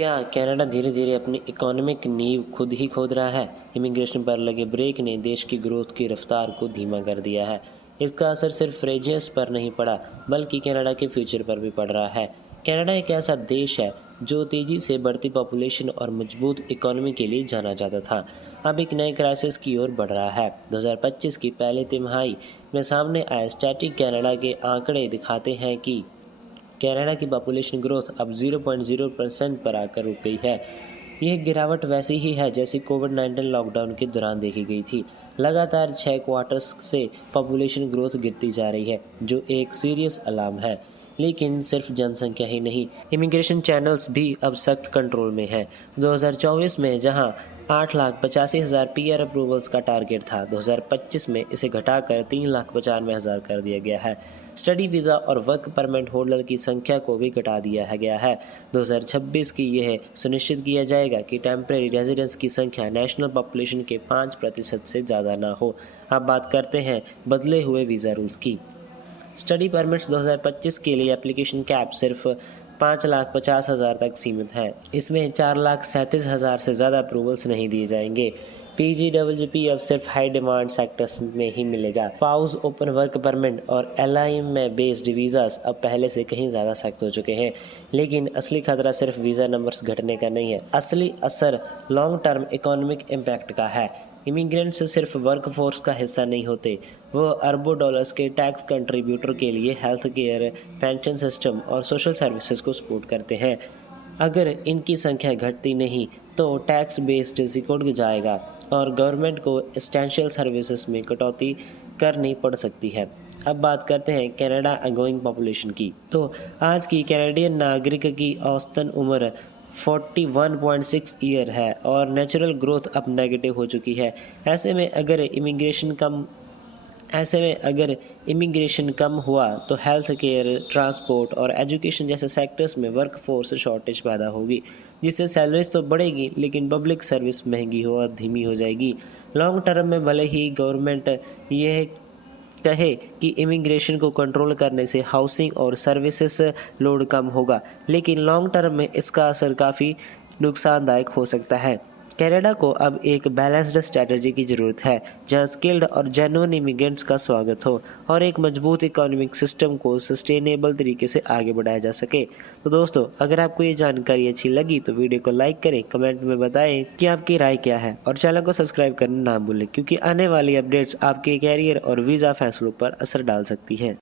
क्या कनाडा धीरे धीरे अपनी इकोनॉमिक नींव खुद ही खोद रहा है? इमिग्रेशन पर लगे ब्रेक ने देश की ग्रोथ की रफ्तार को धीमा कर दिया है। इसका असर सिर्फ फ्रेजियस पर नहीं पड़ा, बल्कि कनाडा के फ्यूचर पर भी पड़ रहा है। कनाडा एक ऐसा देश है जो तेजी से बढ़ती पॉपुलेशन और मजबूत इकोनॉमी के लिए जाना जाता था। अब एक नए क्राइसिस की ओर बढ़ रहा है। 2025 की पहली तिमाही में सामने आए स्टैटिक कनाडा के आंकड़े दिखाते हैं कि कनाडा की पॉपुलेशन ग्रोथ अब 0.0% पर आकर रुक गई है। यह गिरावट वैसी ही है जैसी कोविड-19 लॉकडाउन के दौरान देखी गई थी। लगातार 6 क्वार्टर्स से पॉपुलेशन ग्रोथ गिरती जा रही है, जो एक सीरियस अलार्म है। लेकिन सिर्फ जनसंख्या ही नहीं, इमिग्रेशन चैनल्स भी अब सख्त कंट्रोल में हैं। 2024 में जहां 8,85,000 पीआर अप्रूवल्स का टारगेट था, 2025 में इसे घटाकर 3,95,000 कर दिया गया है। स्टडी वीज़ा और वर्क परमिट होल्डर की संख्या को भी घटा दिया गया है। 2026 की यह सुनिश्चित किया जाएगा कि टेम्परेरी रेजिडेंट्स की संख्या नेशनल पॉपुलेशन के 5% से ज़्यादा ना हो। अब बात करते हैं बदले हुए वीज़ा रूल्स की। स्टडी परमिट्स 2025 के लिए एप्लीकेशन कैप सिर्फ 5,50,000 तक सीमित है। इसमें 4,37,000 से ज़्यादा अप्रूवल्स नहीं दिए जाएंगे। PGWP अब सिर्फ हाई डिमांड सेक्टर्स में ही मिलेगा। पाउस ओपन वर्क परमिट और LI में बेस्ड वीज़ास अब पहले से कहीं ज़्यादा सख्त हो चुके हैं। लेकिन असली खतरा सिर्फ वीज़ा नंबर्स घटने का नहीं है, असली असर लॉन्ग टर्म इकोनॉमिक इम्पैक्ट का है। इमिग्रेंट्स सिर्फ वर्कफोर्स का हिस्सा नहीं होते, वो अरबों डॉलर्स के टैक्स कंट्रीब्यूटर के लिए हेल्थ केयर, पेंशन सिस्टम और सोशल सर्विसेज को सपोर्ट करते हैं। अगर इनकी संख्या घटती नहीं तो टैक्स बेस्ड सिकुड़ जाएगा और गवर्नमेंट को एसेंशियल सर्विसेज में कटौती करनी पड़ सकती है। अब बात करते हैं कनाडा आउटगोइंग पॉपुलेशन की। तो आज की कैनेडियन नागरिक की औसतन उम्र 41.6 ईयर है और नेचुरल ग्रोथ अब नेगेटिव हो चुकी है। ऐसे में अगर इमिग्रेशन कम हुआ तो हेल्थ केयर, ट्रांसपोर्ट और एजुकेशन जैसे सेक्टर्स में वर्कफोर्स शॉर्टेज पैदा होगी, जिससे सैलरीज तो बढ़ेगी लेकिन पब्लिक सर्विस महंगी हो और धीमी हो जाएगी। लॉन्ग टर्म में भले ही गवर्नमेंट यह कहे कि इमिग्रेशन को कंट्रोल करने से हाउसिंग और सर्विसेज लोड कम होगा, लेकिन लॉन्ग टर्म में इसका असर काफ़ी नुकसानदायक हो सकता है। कनाडा को अब एक बैलेंस्ड स्ट्रैटेजी की ज़रूरत है, जहां स्किल्ड और जेन्युइन इमिग्रेंट्स का स्वागत हो और एक मजबूत इकोनॉमिक सिस्टम को सस्टेनेबल तरीके से आगे बढ़ाया जा सके। तो दोस्तों, अगर आपको ये जानकारी अच्छी लगी तो वीडियो को लाइक करें, कमेंट में बताएं कि आपकी राय क्या है और चैनल को सब्सक्राइब करना ना भूलें, क्योंकि आने वाली अपडेट्स आपके कैरियर और वीज़ा फैसलों पर असर डाल सकती है।